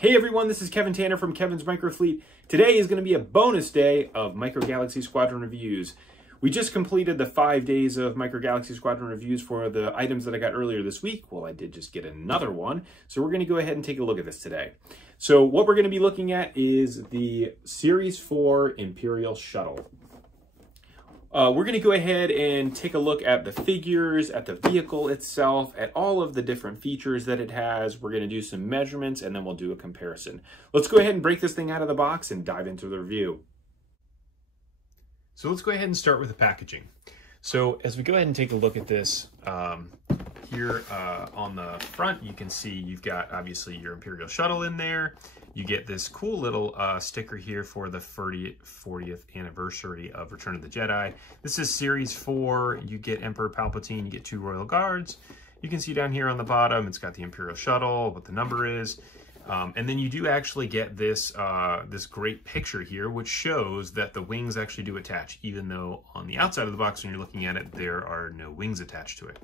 Hey everyone, this is Kevin Tanner from Kevin's Microfleet. Today is going to be a bonus day of Micro Galaxy Squadron reviews. We just completed the 5 days of Micro Galaxy Squadron reviews for the items that I got earlier this week. Well, I did just get another one, so we're going to go ahead and take a look at this today. So what we're going to be looking at is the Series 4 Imperial Shuttle. We're going to go ahead and take a look at the figures, at the vehicle itself, at all of the different features that it has. We're going to do some measurements, and then we'll do a comparison. Let's go ahead and break this thing out of the box and dive into the review. So let's go ahead and start with the packaging. So as we go ahead and take a look at this, here on the front, you can see you've got obviously your Imperial Shuttle in there. You get this cool little sticker here for the 40th anniversary of Return of the Jedi. This is Series 4. You get Emperor Palpatine, you get 2 Royal Guards. You can see down here on the bottom, it's got the Imperial Shuttle, what the number is. And then you do actually get this, this great picture here, which shows that the wings actually do attach, even though on the outside of the box, when you're looking at it, there are no wings attached to it.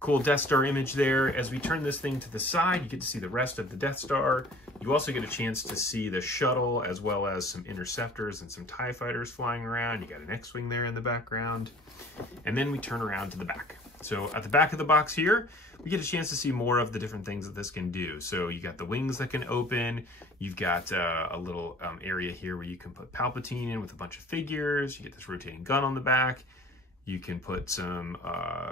Cool Death Star image there. As we turn this thing to the side, you get to see the rest of the Death Star. You also get a chance to see the shuttle, as well as some interceptors and some TIE fighters flying around. You got an X-Wing there in the background. And then we turn around to the back. So at the back of the box here, we get a chance to see more of the different things that this can do. So you got the wings that can open. You've got a little area here where you can put Palpatine in with a bunch of figures. You get this rotating gun on the back. You can put some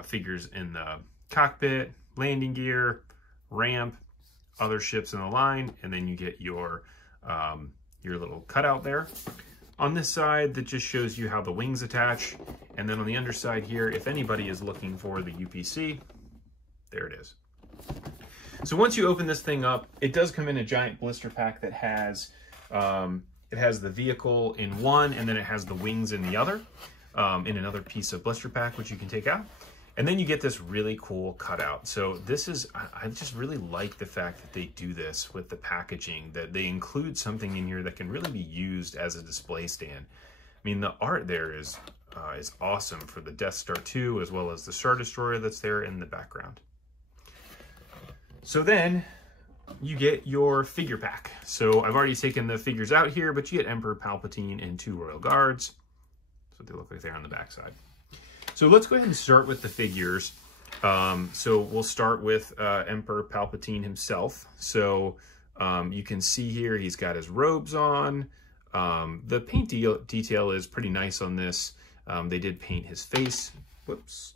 figures in the cockpit, landing gear, ramp, other ships in the line, and then you get your little cutout there. On this side, that just shows you how the wings attach. And then on the underside here, if anybody is looking for the UPC, there it is. So once you open this thing up, it does come in a giant blister pack that has, it has the vehicle in one, and then it has the wings in the other, in another piece of blister pack, which you can take out. And then you get this really cool cutout. So this is, I just really like the fact that they do this with the packaging, that they include something in here that can really be used as a display stand. I mean, the art there is awesome for the Death Star 2, as well as the Star Destroyer that's there in the background. So then you get your figure pack. So I've already taken the figures out here, but you get Emperor Palpatine and 2 Royal Guards. That's what they look like there on the backside. So let's go ahead and start with the figures. So we'll start with Emperor Palpatine himself. So you can see here he's got his robes on. The paint detail is pretty nice on this. They did paint his face. Whoops.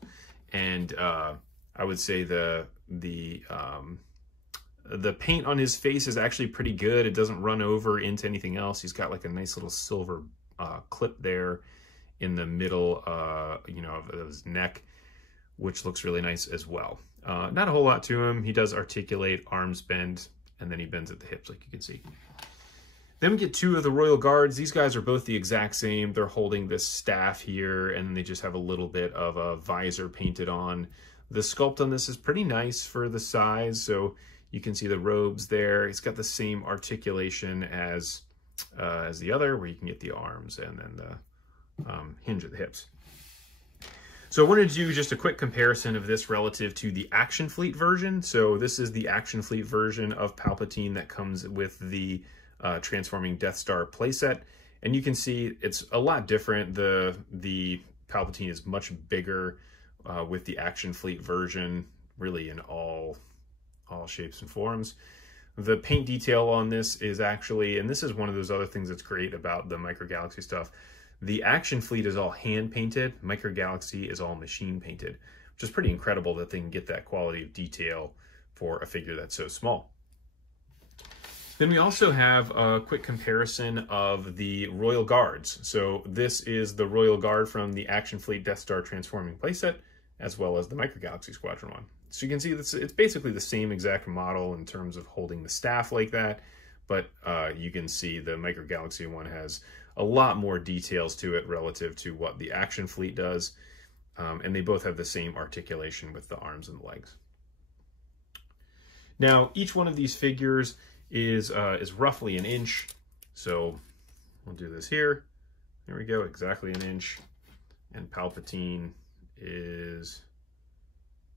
And I would say the paint on his face is actually pretty good. It doesn't run over into anything else. He's got like a nice little silver clip there in the middle, you know, of his neck, which looks really nice as well. Not a whole lot to him. He does articulate, arms bend, and then he bends at the hips, like you can see. Then we get 2 of the Royal Guards. These guys are both the exact same. They're holding this staff here, and they just have a little bit of a visor painted on. The sculpt on this is pretty nice for the size, so you can see the robes there. It's got the same articulation as the other, where you can get the arms and then the hinge at the hips. So I wanted to do just a quick comparison of this relative to the Action Fleet version. So this is the Action Fleet version of Palpatine that comes with the transforming Death Star playset. And you can see it's a lot different. The Palpatine is much bigger with the Action Fleet version, really in all shapes and forms. The paint detail on this is actually, and this is one of those other things that's great about the Micro Galaxy stuff, the Action Fleet is all hand painted. Micro Galaxy is all machine painted, which is pretty incredible that they can get that quality of detail for a figure that's so small. Then we also have a quick comparison of the Royal Guards. So this is the Royal Guard from the Action Fleet Death Star transforming playset, as well as the Micro Galaxy Squadron one. So you can see this, it's basically the same exact model in terms of holding the staff like that, but you can see the Micro Galaxy one has a lot more details to it relative to what the Action Fleet does. And they both have the same articulation with the arms and the legs. Now, each one of these figures is roughly an inch. So we'll do this here. There we go, exactly an inch. And Palpatine is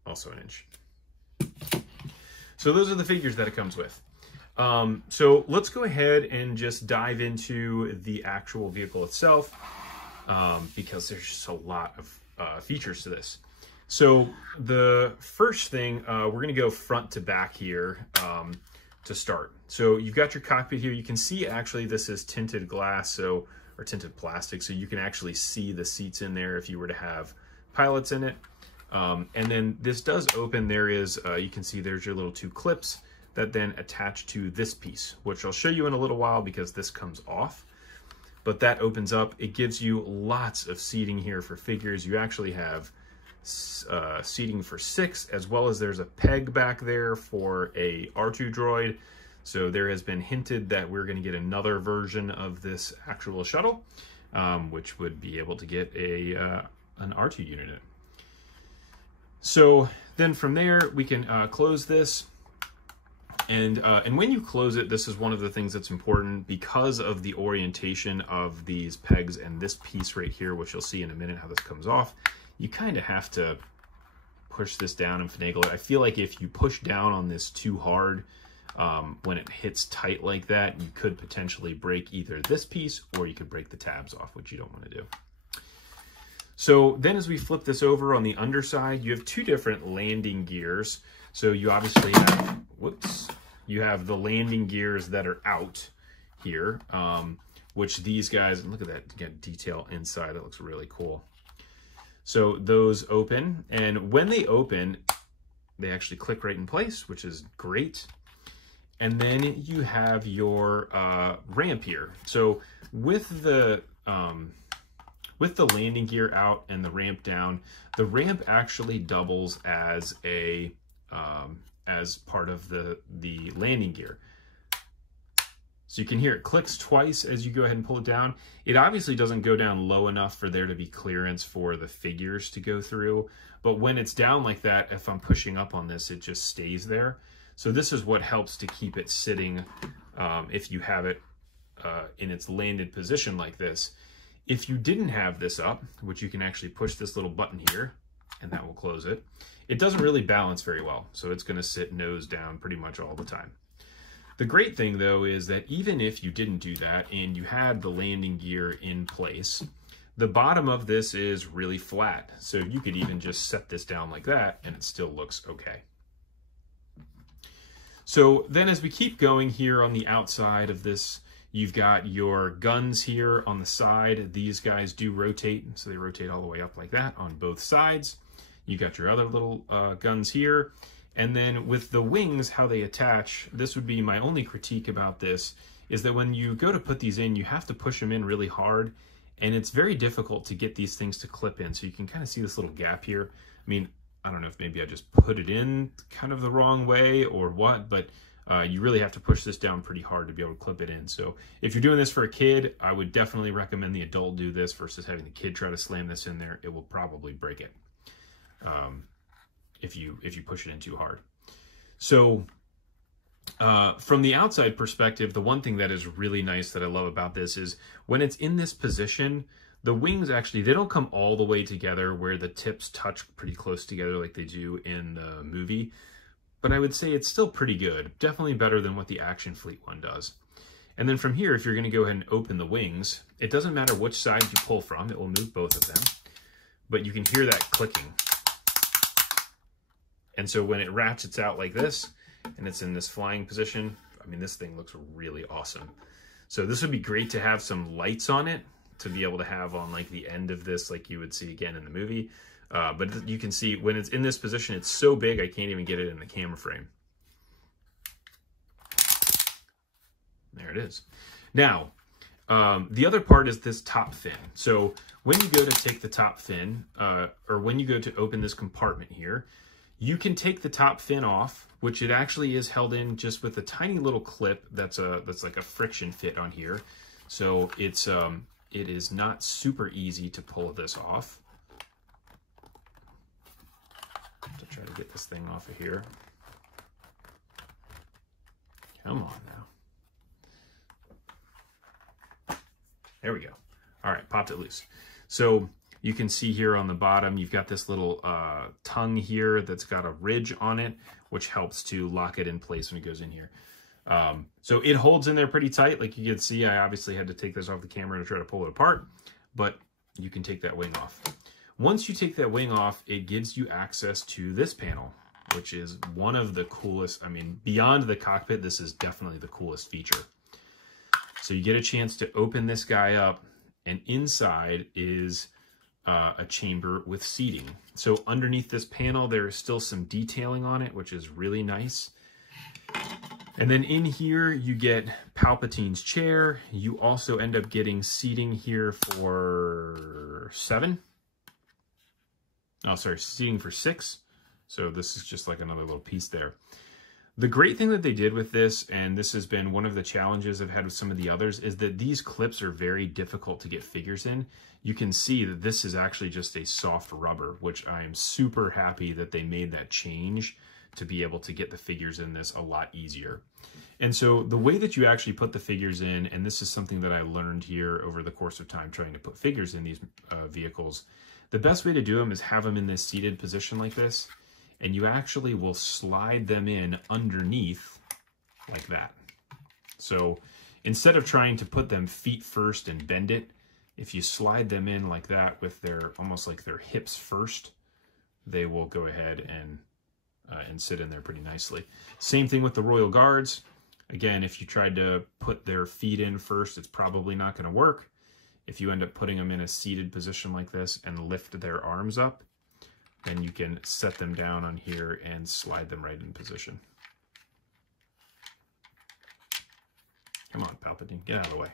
also an inch. So those are the figures that it comes with. So let's go ahead and just dive into the actual vehicle itself, because there's just a lot of features to this. So the first thing, we're going to go front to back here to start. So you've got your cockpit here. You can see actually this is tinted glass, or tinted plastic, so you can actually see the seats in there if you were to have pilots in it. And then this does open. There is, you can see there's your little two clips that then attach to this piece, which I'll show you in a little while because this comes off. But that opens up. It gives you lots of seating here for figures. You actually have seating for 6, as well as there's a peg back there for a R2 droid. So there has been hinted that we're going to get another version of this actual shuttle, which would be able to get an R2 unit in it. So then from there, we can close this. And when you close it, this is one of the things that's important because of the orientation of these pegs and this piece right here, which you'll see in a minute how this comes off. You kind of have to push this down and finagle it. I feel like if you push down on this too hard, when it hits tight like that, you could potentially break either this piece or you could break the tabs off, which you don't want to do. So then as we flip this over on the underside, you have 2 different landing gears. So you obviously have, you have the landing gears that are out here, which these guys, and look at that, again, detail inside, that looks really cool. So those open, and when they open, they actually click right in place, which is great. And then you have your ramp here. So with the landing gear out and the ramp down, the ramp actually doubles as a as part of the landing gear. So you can hear it clicks twice as you go ahead and pull it down. It obviously doesn't go down low enough for there to be clearance for the figures to go through. But when it's down like that, if I'm pushing up on this, it just stays there. So this is what helps to keep it sitting if you have it in its landed position like this. If you didn't have this up, which you can actually push this little button here, and that will close it, it doesn't really balance very well. So it's going to sit nose down pretty much all the time. The great thing, though, is that even if you didn't do that and you had the landing gear in place, the bottom of this is really flat. So you could even just set this down like that and it still looks okay. So then as we keep going here on the outside of this, you've got your guns here on the side. These guys do rotate, so they rotate all the way up like that on both sides. You got your other little guns here. And then with the wings, how they attach, this would be my only critique about this, is that when you go to put these in, you have to push them in really hard, and it's very difficult to get these things to clip in. So you can kind of see this little gap here. I mean, I don't know if maybe I just put it in kind of the wrong way or what, but you really have to push this down pretty hard to be able to clip it in. So if you're doing this for a kid, I would definitely recommend the adult do this versus having the kid try to slam this in there. It will probably break it. If you push it in too hard. So from the outside perspective, the one thing that is really nice that I love about this is when it's in this position, the wings actually, they don't come all the way together where the tips touch pretty close together like they do in the movie. But I would say it's still pretty good. Definitely better than what the Action Fleet one does. And then from here, if you're going to go ahead and open the wings, it doesn't matter which side you pull from, it will move both of them. But you can hear that clicking. And so when it ratchets out like this, and it's in this flying position, I mean, this thing looks really awesome. So this would be great to have some lights on it, to be able to have on like the end of this, like you would see again in the movie. But you can see when it's in this position, it's so big, I can't even get it in the camera frame. There it is. Now, the other part is this top fin. So when you go to take the top fin, or when you go to open this compartment here, you can take the top fin off, which it actually is held in just with a tiny little clip that's like a friction fit on here. So it is not super easy to pull this off. To try to get this thing off of here. Come on now. There we go. All right, popped it loose. So you can see here on the bottom, you've got this little tongue here that's got a ridge on it, which helps to lock it in place when it goes in here. So it holds in there pretty tight. Like you can see, I obviously had to take this off the camera to try to pull it apart, but you can take that wing off. Once you take that wing off, it gives you access to this panel, which is one of the coolest. I mean, beyond the cockpit, this is definitely the coolest feature. So you get a chance to open this guy up, and inside is a chamber with seating. So underneath this panel, there is still some detailing on it, which is really nice. And then in here, you get Palpatine's chair. You also end up getting seating here for 7. Oh, sorry, seating for 6. So this is just like another little piece there. The great thing that they did with this, and this has been one of the challenges I've had with some of the others, is that these clips are very difficult to get figures in. You can see that this is actually just a soft rubber, which I am super happy that they made that change to be able to get the figures in this a lot easier. And so the way that you actually put the figures in, and this is something that I learned here over the course of time trying to put figures in these vehicles, the best way to do them is have them in this seated position like this, and you actually will slide them in underneath like that. So instead of trying to put them feet first and bend it, if you slide them in like that with their, almost like their hips first, they will go ahead and sit in there pretty nicely. Same thing with the Royal Guards. Again, if you tried to put their feet in first, it's probably not going to work. If you end up putting them in a seated position like this and lift their arms up, then you can set them down on here and slide them right in position. Come on, Palpatine, get out of the way.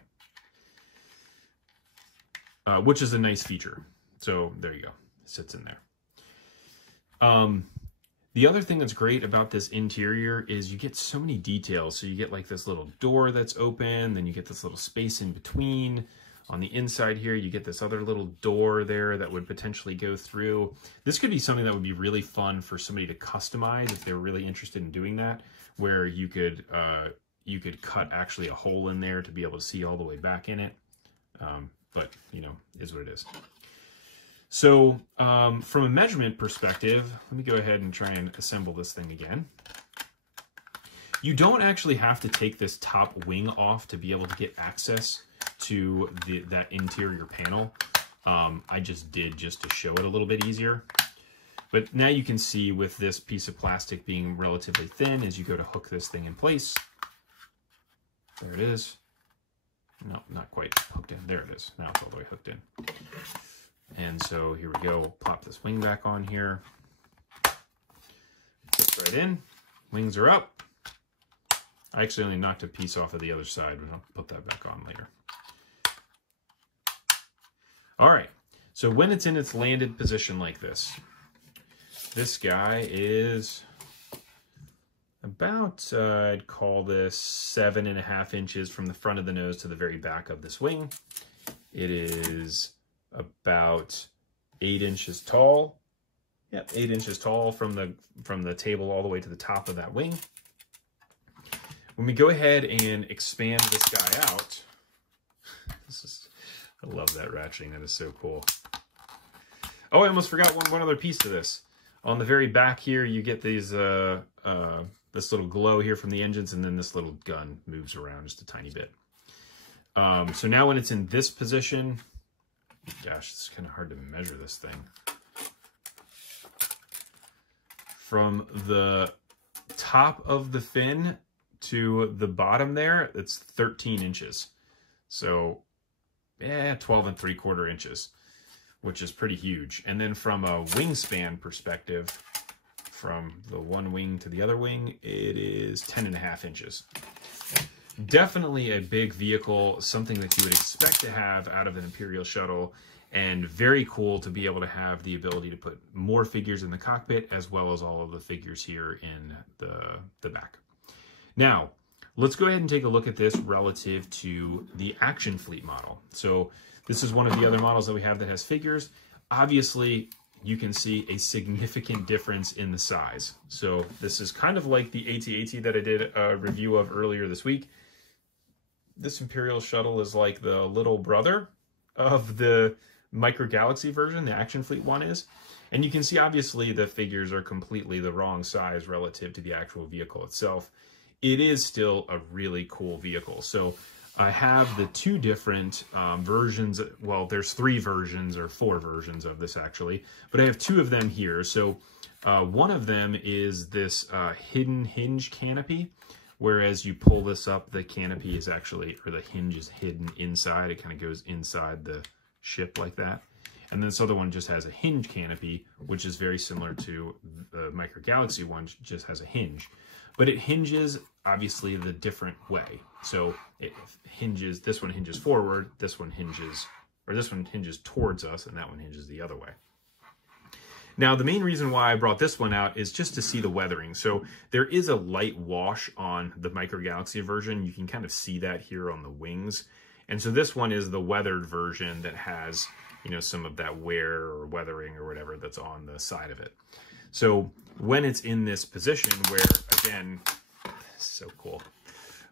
Which is a nice feature. So there you go, it sits in there. The other thing that's great about this interior is you get so many details. So you get like this little door that's open, then you get this little space in between. On the inside here, you get this other little door there that would potentially go through. This could be something that would be really fun for somebody to customize if they're really interested in doing that, where you could cut actually a hole in there to be able to see all the way back in it. But, you know, is what it is. So from a measurement perspective, let me go ahead and try and assemble this thing again. You don't actually have to take this top wing off to be able to get access to that interior panel. I just did just to show it a little bit easier. But now you can see with this piece of plastic being relatively thin, as you go to hook this thing in place. There it is. No, not quite hooked in. There it is. Now it's all the way hooked in. And so here we go. We'll pop this wing back on here. Fits right in. Wings are up. I actually only knocked a piece off of the other side, but I'll put that back on later. All right, so when it's in its landed position like this, this guy is about, I'd call this 7.5 inches from the front of the nose to the very back of this wing. It is about 8 inches tall. Yep, 8 inches tall from the table all the way to the top of that wing. When we go ahead and expand this guy out, I love that ratcheting. That is so cool. Oh, I almost forgot one other piece to this. On the very back here, you get these this little glow here from the engines, and then this little gun moves around just a tiny bit. So now when it's in this position, gosh, it's kind of hard to measure this thing. From the top of the fin to the bottom there, it's 13 inches. So, yeah, 12 3/4 inches, which is pretty huge. And then from a wingspan perspective, from the one wing to the other wing, it is 10.5 inches. Definitely a big vehicle, something that you would expect to have out of an Imperial Shuttle, and very cool to be able to have the ability to put more figures in the cockpit as well as all of the figures here in the back. Now, let's go ahead and take a look at this relative to the Action Fleet model. So this is one of the other models that we have that has figures. Obviously, you can see a significant difference in the size. So this is kind of like the AT-AT that I did a review of earlier this week. This Imperial Shuttle is like the little brother of the Micro Galaxy version, the Action Fleet one is. And you can see, obviously, the figures are completely the wrong size relative to the actual vehicle itself. it is still a really cool vehicle. So I have the two different versions. Well, there's 3 versions or 4 versions of this actually, but I have 2 of them here. So one of them is this hidden hinge canopy, whereas you pull this up, the canopy is actually, or the hinge is hidden inside. It kind of goes inside the ship like that. And then this other one just has a hinge canopy, which is very similar to the Micro Galaxy one, just has a hinge. But it hinges, obviously, the different way. So it hinges, this one hinges forward, this one hinges, or this one hinges towards us, and that one hinges the other way. Now, the main reason why I brought this one out is just to see the weathering. So there is a light wash on the Micro Galaxy version. You can kind of see that here on the wings. And so this one is the weathered version that has, you know, some of that wear or weathering or whatever that's on the side of it. So when it's in this position where, again, so cool.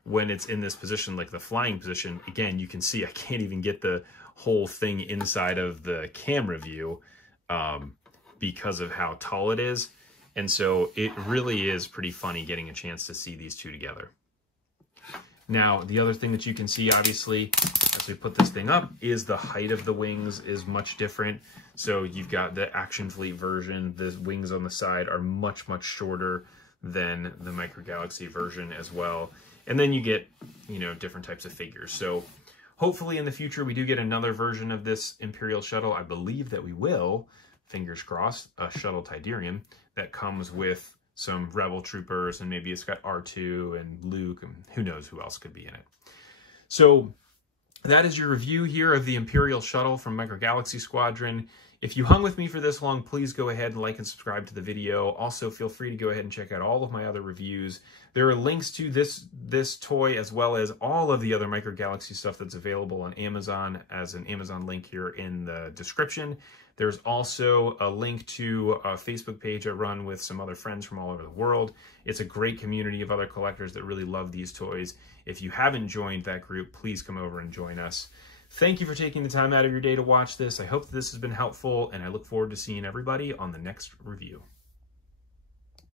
When it's in this position, like the flying position, again, you can see I can't even get the whole thing inside of the camera view because of how tall it is. And so it really is pretty funny getting a chance to see these two together. Now, the other thing that you can see, obviously, as we put this thing up, is the height of the wings is much different. So you've got the Action Fleet version. The wings on the side are much, much shorter than the Micro Galaxy version as well. And then you get, you know, different types of figures. So hopefully in the future, we do get another version of this Imperial Shuttle. I believe that we will, fingers crossed, a Shuttle Tidarium that comes with some Rebel troopers, and maybe it's got R2 and Luke, and who knows who else could be in it. So that is your review here of the Imperial Shuttle from Micro Galaxy Squadron. If you hung with me for this long, please go ahead and like and subscribe to the video. Also, feel free to go ahead and check out all of my other reviews. There are links to this toy as well as all of the other Micro Galaxy stuff that's available on Amazon as an Amazon link here in the description. There's also a link to a Facebook page I run with some other friends from all over the world. It's a great community of other collectors that really love these toys. If you haven't joined that group, please come over and join us. Thank you for taking the time out of your day to watch this. I hope that this has been helpful, and I look forward to seeing everybody on the next review.